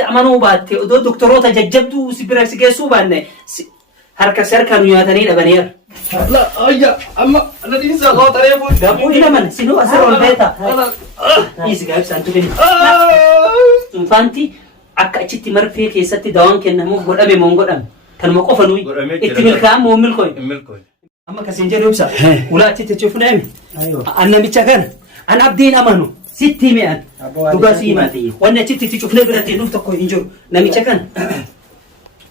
أمانو بات دكتورات ججبتو سبيركس كيسو بانه هركا سركا نياتني لبنير لا أيا أما أنا دي سأقول تريبو دابو إلى من سنو أسر البيتا إيش جايب سانتو فانتي أكا أشتي مرفي كيستي دوان كنا مو قدامي مو قدام كان موقف نوي اتمل كام مو ملكوي أما كسنجر يبصر ولا أشتي تشوفنا أمي أنا بيتشكر أنا أبدين أمانو 600 تقاسي ماتي وانا أشتي تشوفنا براتي نفتكو إنجو نمي تشكر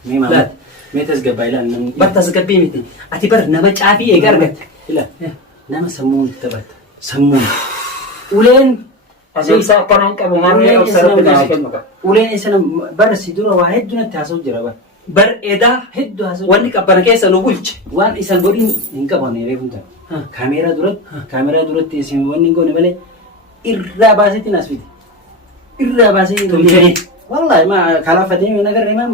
لا ميتاز قبايلان بطز قبي ميتي أتبر نما تعافي إيجارك لا نما سمون تبت سمون ولين أزيل ساقطان كابو ماري أو سرب ولين إنسان برس يدور واحد دون تاسو جربا بر إدا هدو هاسو وانك أبنا كيسا نقولش وان إنسان بورين إنك باني ريفنتا كاميرا دورت تيسين وان إنكو نبالي إرّا باسيتي ناسفيتي إرّا باسيتي تمتني والله ما خلافتين من نقر رمام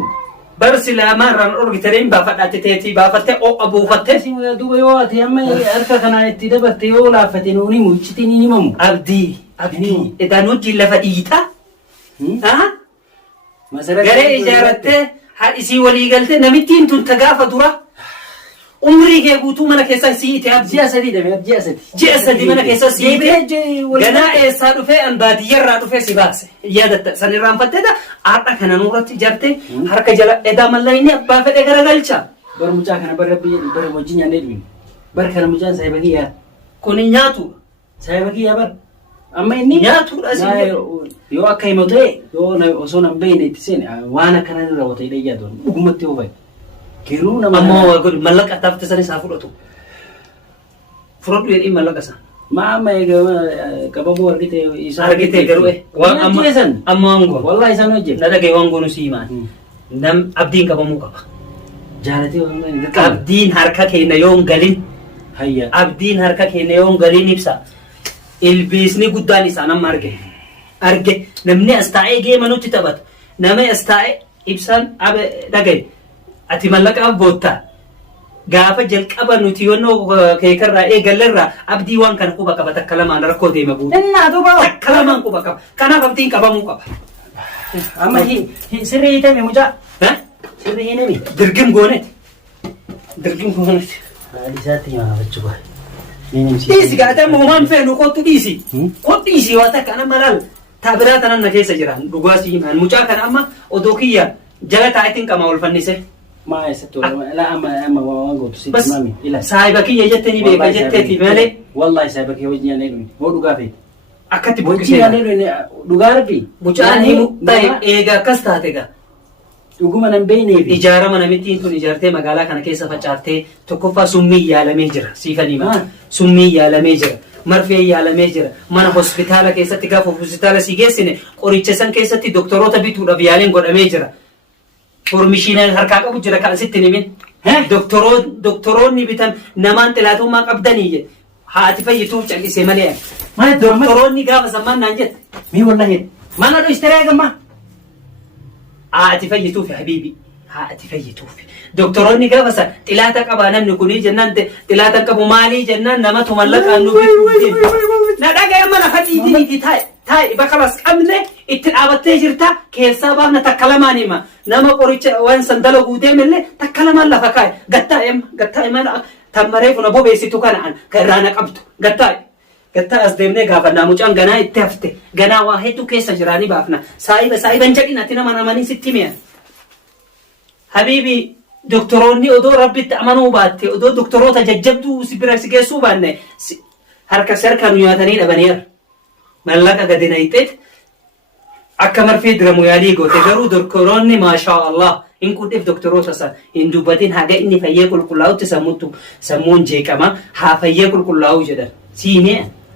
برس لا مرة نورك ترين بافت تيتي بافت أو أبو فتة تيسين دوبا يواتي أما أركا كنا يتدبت يولا فتنوني موجتيني نمام أبدي إذا نوجي لفديتا ها غير إجارته هذه ولي قالت نمتين تنتقاف دورة عمري كيقولوا منا كيسا سيتي أبدي جسدي منا كيسا سيتي جنا إسادو في أن بادية رادو في سباس يادة سنيرام فتدا أرتا كنا نورة تجارته هرك جلا إذا ملايني أبا فدي كرغالشا برمجا كنا برمجين ندوين بركنا مجان سايبكيا كوني نياتو سايبكيا بر أما إني نياتو أسيب يو أكاي متى يو نوصلنا بين تسين وأنا كنا نروح تيجي جادون بقومتي هو كيرونا أما هو يقول ملك أتافت سني سافرته فرد يري ملك أسا ما يجا كبابو أرجيته أرجيته كروه أما أنغو والله إنسان وجه نادا كيوانغو نسيمان نم أبدين كبامو كبا جالتي أبدين حركة كينا يوم قلين هيا أبدين حركة كينا يوم قلين يبسا البيسني قداني سانا أرجع نمني أستعي جي منو تتبت نمي أستعي إبسان أب دقي أتملك أبوتا قافة جلك أبا نتيونو كيكر رأي قلرا أبدي وان كان كوبا كبا تكلم عن ركو دي مبود إننا دوبا تكلم عن كوبا كبا كان أبدين كبا مو كبا أما هي سري تامي مجا ها سري نمي درقم قونت هذه ساتي ما بتشوفها إيسي قاعدة مهمان فعلو قطو إيسي واتك أنا ملال تابرات أنا نكيس جران رقواسي من مجاكن أما ودوكية جلت عيتين كما والفنسة ما يستو لا أما وانغو تسيت بس مامي إلا سايبكي يجتني بيك جتتي مالي والله سايبكي وجهي نيلوني هو دقافي أكتب وجهي نيلوني دقاربي مجاني مطاي إيغا كستاتيغا dhuguma nan beeknee fi ijaarama namittiin tun ijaartee magaalaa kana keessa facaaftee tokkoffaa summii yaalamee jira siifaniima summii yaalamee jira marfee yaalamee jira mana hospitaala keessatti gaafa hospitaala si geessine qoricha san keessatti doktoroota bituudhaaf yaaliin godhamee jira formishiina harkaa qabu jira kan sitti nimin doktoroonni bitan namaan xilaatummaa qabdanii haati fayyituuf callisee malee doktoroonni gaafa sammaan naan jette mii wallahi mana dho istaraa gammaa فيتوفي حبيبي فيتوفي دكتوروني قافسا تلاتا قبانا نكوني جنان تلاتا قبو مالي جنان نما تملك أنو ناداقا يمانا فتيديني تاي بخلص أمني اتنعبت جرتا كيف سابابنا تكلماني ما نما قريش وان سندلو قودي ملي تكلمان لفكاي قطاي ما تمريف نبو بيسيتو كان عن كرانا قبتو قطاي أصدمني قافا ناموجان غنا اتفته غنا واحدو كيسا جراني بافنا سايبا نجاقنا تنما نماني 600 حبيبي دكتوروني ودو ربي تأمنوا باتي ودو دكتوروتا ججبتو سبراكس كيسو باني هركا سركا نيواتني لبنير ملقا قدنا يتت أكمر في درمو ياليقو تجرو دكتوروني ما شاء الله إن كنت في دكتوروتا سا إن دوباتين حاجة إني فيكل كلاو تسموتو سمون جيكما ها فيكل كلاو جدا سيني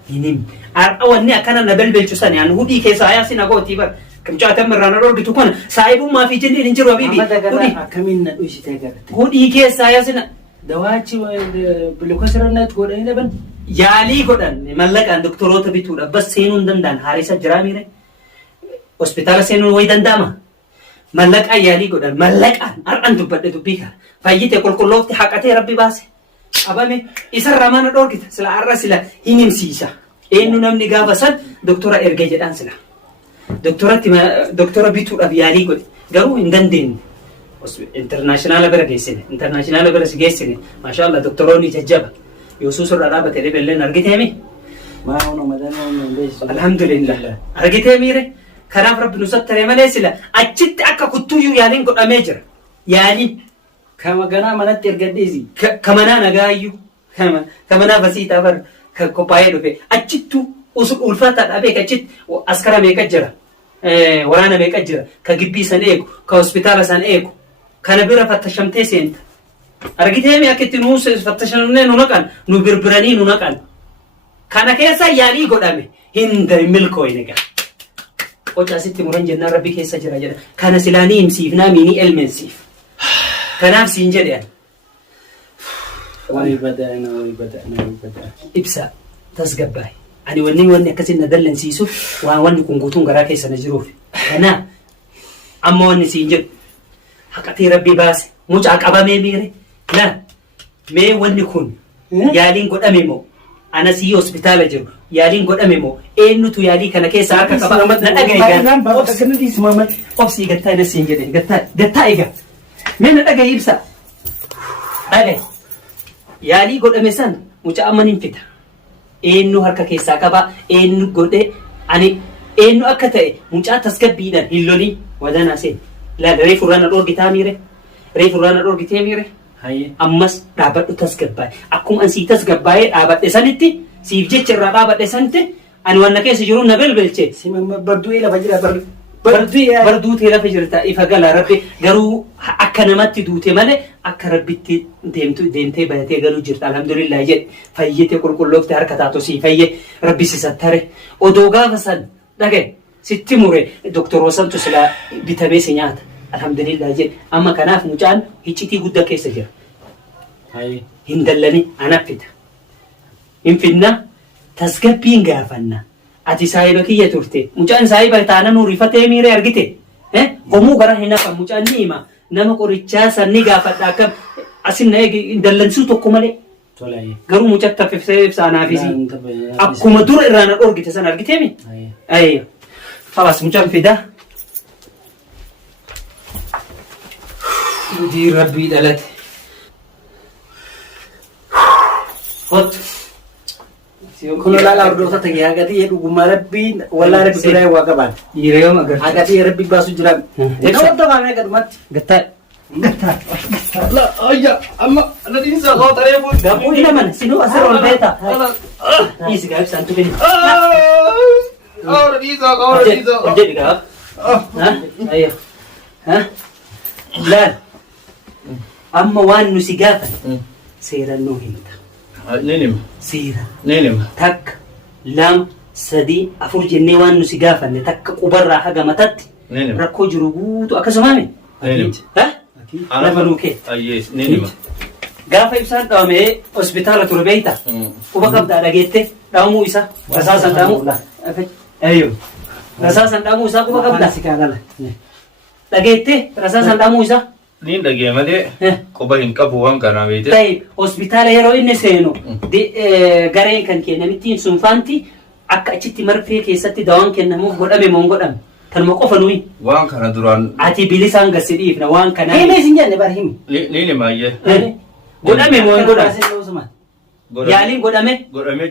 إنم أرأواني أكنا نبل بلجسان يعني هودي كيسا ياسي نقو تيبر كم جاءت مرة نرور بتكون سايبو ما في جندي ننجروا بيبي كمين نقوش تاجر هودي كيسا ياسي دواتي بالكسرنا تقول أين بن يالي قدن ملك عن دكتوروتا بتودا بس سينون دندان هاريسا جرامي ري hospitaala seenuu way danda'ama mallaqa yaalii godhan mallaqaan har'an dubbadhe dubbii kana fayyite qulqulloofti haqatee rabbi baase qabame isarraa mana dhoorgita sila har'a sila hin himsiisa eenyu namni gaafa san doktora erge jedhaan sila doktora bituudhaaf yaalii godhe garuu hin dandeenye. Internaashinaala bira geessine internaashinaala bira geessine maashaallah doktoroonni jajjaba Yesuus irraa dhaabate dhibelleen argiteemi. Alhamdulillah argiteemiire kanaaf rabbi nu sattaree malee sila achitti akka kuttuyyuu yaaliin godhamee jira yaaliin. Kama ganaa manatti ergadheesi. Kamanaa nagaayyuu kamanaa basiitaa bar qophaa'ee dhufe achittu ulfaataa dhaabee achitti askara meeqa jira waraana meeqa jira ka gibbii san eegu ka hospitaala san eegu kana bira fattashamtee seenta argiteemi akka itti nuu fattashamnee nu naqan nu birbiranii nu naqan kana keessa yaalii godhame hinda milkooyne gaa qocaasitti muran jennaan rabbi keessa jira jedha kana silaanii himsiif naamiinii elmensiif kanaaf siin jedhe ibsa tasgabbaay ani wanni akkasin na dallansiisuuf waan wanni kun guutuun garaa keessa na jiruuf kanaaf amma wanni siin jedhu haqatii rabbii baase mucaa qabamee miire la mee wanni kun yaaliin godhame moo anasii hospitaala jiru yaaliin godhame moo eenyutu yaalii kana keessa harka qaba na dhagaye obsii gattaa ina siin jedhe gattaa egaa mee na dhagaye ibsa dhagaye yaalii godhame san mucaa amaniin fita eenyu harka keessaa qaba eenyu godhe ani eenyu akka ta'e mucaa tasgabbiidhaan hin lolii wadanaa seen laala reefu irraa na dhorgitee miire ammas dhaabadhu tasgabbaa'e akkuma an sii tasgabbaa'ee dhaabadhe sanitti siif jecha irraa dhaabadhe sanitti ani wanna keessa jiru na belbelche bardu'ee lafa jira barduutee lafa jirta ifa gala rabbi garuu akka namatti duute malee akka rabbitti deemtee baatee galuu jirta alhamdulillah jedhe fayyite qulqulloofte harka taatu sii fayye rabbi si sattare odoo gaafa san dhagaye sitti mure doktorosantu silaa bitamee si nyaata alhamdulillah jedhe amma kanaaf mucaan hiccitii guddaa keessa jira hin dallani anaffita hin finna tasgabbiin gaafanna ati saahiba kiyya turte mucaan saahiba taana nuurifatee miire argite homuu gara hin hafan mucaan ni hima nama qorichaa san ni gaafadha akkam asin na eegi dallansuu tokko malee garuu mucatti haffifsee ibsaanaafisi akkuma dura irraa na dhorgite san argiteemi ayyo خلاص مجنفدة ودي ربي دلت خط كل لا لا بدو تتجي هاجتي يدو ربي ولا ربي كلا واقبان يريوم أقر هاجتي ربي باسو جرام نود دفعنا قدمت قتال لا أيا أما أنا تنسى الله تعرف قبول إلى من سنو أسر البيتا إيش قاعد سانتو بني أورا ها أيوه ها لا أما وان نسيجافا سيرا نوهيمتا نينم سيرا نينم تك لام سدي أفرج النيوان نسيجافا نتك قبرة حاجة متت نينم ركو جروجود أكسمامي نينم ها أنا فنوكي أيش نينم gaafa ibsaan dhaamee hospitaala ture beeyta quba qabdaa dhageette dhaamuu isa rasaasan dhaamuu ayyo rasaasan dhaamuu isaa quba qabdaa dhageette rasaasan dhaamuu isaa niin dhagee malee quba hin qabu waan kana beekte ta'e hospitaala yeroo inni seenu gareen kan kennamittiin sunfaanti akka achitti marfee keessatti dawaan kennamuuf godhame moo hin godhamne kanuma qofa nuyi waan kana duraan ati bilisaan gasi dhiifna waan kana himee sin jenne bar himi niin maayyee godhame moo hin godhamne yaaliin godhame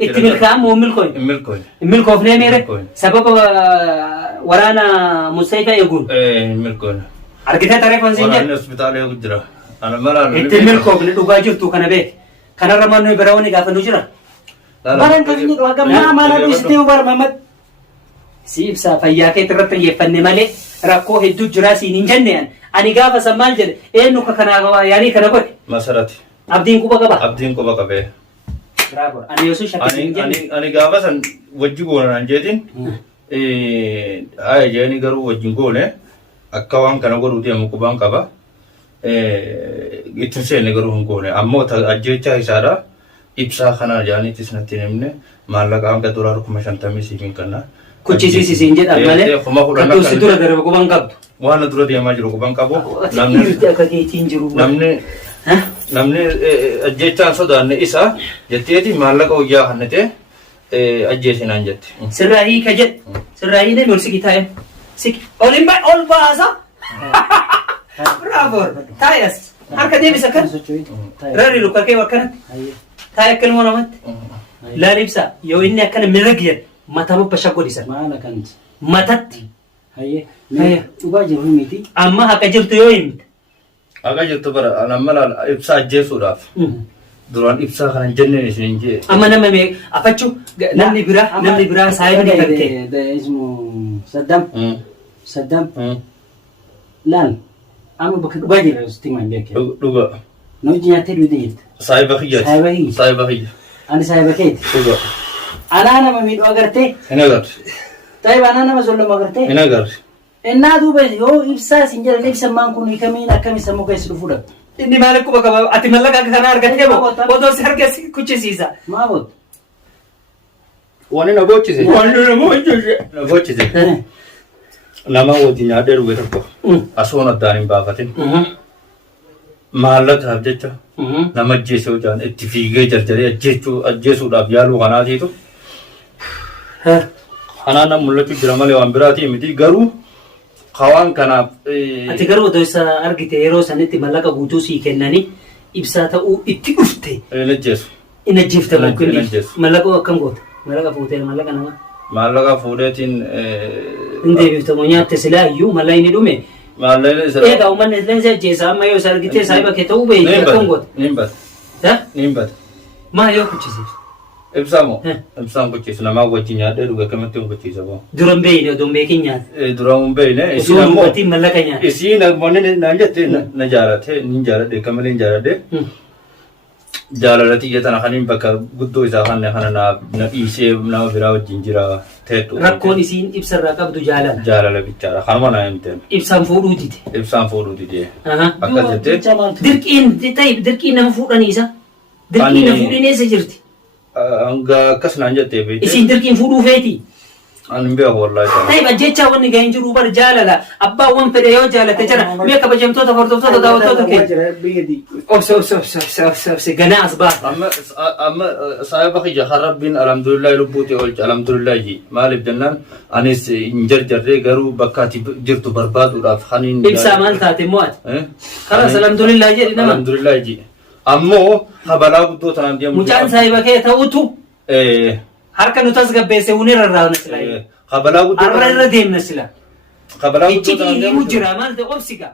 itti milkaa'an moo milkoon milkoofnee meere sababa waraana Mustayfa eeguun milkoon argitee tareefan siin jedhe hospitaala eegu jira ana malaan itti milkoofne dhugaa jirtu kana beek kanarra mannu bira wani gaafannu jira baran kan inni dhugaa gammaa maala dhiistee bar mamad si ibsaa fayyaa kee irratti xiyyeeffanne malee rakkoo hedduu jira siin hin jenne ani gaafa san maal jedhe eenyu kana yaanii kana godhe masarati abdiin quba qaba abdiin quba qabee bravo ani Yesuus shakkisiin jenne ani gaafa san wajji goonaan jeetiin ay jeeni garuu wajjin goone akka waan kana godhuu deemu qubaan qaba ittiin seenne garuu hin goone ammoo ajjechaa isaadha ibsaa kana jaaniitti sanatti himne maallaqa hanga $50,000 siifin kannaa kuchisiisiin jedhan malee kattuu si dura darbe quban qabdu waan dura deemaa jiru quban qabu namni ajjechaan sodaanne isa jetteeti maallaqa hojjaa kannete ajjeesinaan jette sirraa hiika jedhe sirraa hiilee lolsi gitaa'e Sik olimba ol baasa. Bravo. Taayas. Harka deebisa kan. Rari luka kee wakkanatti. Taaya akkanuma namatti. Laalibsa yoo inni akkana miragyan mataa babbasha godhisan. Maala kanti. Matatti. Hayyee. Dhugaa jiru miti. Amma haqa jirtu yoo himte. Haqa jirtu bara nama ibsaa ajjeesuudhaaf. Duraan ibsaa kana jenneen isin jee. Amma nama mee afachuu namni biraa saayibni kan ta'e. Ismu Saddam. Saddam. Laal. Amma bakka dhugaa jira sitti maan beekee. Dhuga. Nuti nyaatee dhuute jirta. Saayiba kiyyaati. Saayiba kiyya. Saayiba kiyya. Ani saayiba keeti. Dhuga. Anaa nama miidhuu agartee. Hin agarre. Taayiba anaa nama solloma agartee. Hin agarre. Innaa duuba yoo ibsaa isin jedhan ibsammaan kun hiikamiin akkami sammuu keessa dhufuudha. Inni maal akkuma qaba ati mallaqa kana argattee moo odoo si harka si kuchisiisa. Maa boot. Wani na gochise. Wanni na gochise. Na gochise. Nama wajjin nyaadhee dhuge tokko. Asoon addaan hin baafatin. Maallaqaaf jecha nama ajjeesee hojjaan itti fiigee jarjaree ajjeesuudhaaf yaaluu kanaatiitu. Kanaan nama mul'achuu jira malee waan biraatii miti garuu hawaan kanaaf. Ati garuu odoo isa argite yeroo sanitti mallaqa guutuu sii kennanii ibsaa ta'uu itti dhufte. Hin ajjeesu. Hin ajjeefte Hin ajjeesu. mallaqa akkam goota? Mallaqa fuutee mallaqa namaa. Maallaqa fuudheetiin. Hin deebiftamu nyaatte silaa iyyuu mallaa inni dhume. Maallee isa. Egaa uummanni illee isa ajjeesa amma yoo isa argitee saayiba kee ta'uu beeyi akkam goota? Niin bata. Niin bata. Maa yoo kuchisiif? Ibsaa moo? Ibsaan kuchisu namaa wajjin nyaadhee dhuge akkamitti hin kuchisa boo? Duran beeyne odoo hin beekin nyaata. Duraan hin beeyne. Osoo hin hubatiin mallaqa nyaata. Isiin namoonni naan jette na jaalate ni jaaladhe kamalee hin jaaladhe. Jaalala xiyya tana kaniin bakka guddoo isaa kana na dhiisee nama biraa wajjin jira teedhu. Rakkoon isiin ibsarraa qabdu jaalala. Jaalala bichaadha kanuma naa himteen. Ibsaan fuudhuu dide. Ibsaan fuudhuu didee. Akka jettee. Dirqiin nama fuudhaniisa. Dirqiin na fuudhin eessa jirti? Hanga akkas naan jettee beekte. Isin dirqiin fuudhuu feeti. Ani beeku wallaahi sana. Ta'iba jecha wanni ga'in jiru bar jaalala. Abbaa waan fedhe yoo jaalate jira. Mee kabajamtoota hordoftoota daawwattoota kee. Obse ganaa as baasa. Amma saayiba kiyya kan rabbiin alhamdulillahi lubbuuti oolche alhamdulillahi maaliif jennaan anis hin jarjarree garuu bakka ati jirtu barbaaduudhaaf kaniin. Ibsaa maal taate immoo ati? Karas alhamdulillahi jedhi nama. Alhamdulillahi jedhi. Ammoo habalaa guddoo tanaan deemu. Mucaan saayiba kee ta'utu. Harka nu tasgabbeesse huni rarraa'u na sila. Habalaa guddoo. Arra irra deemna sila. Habalaa guddoo Iccitii himu jira maal ta'e obsiga.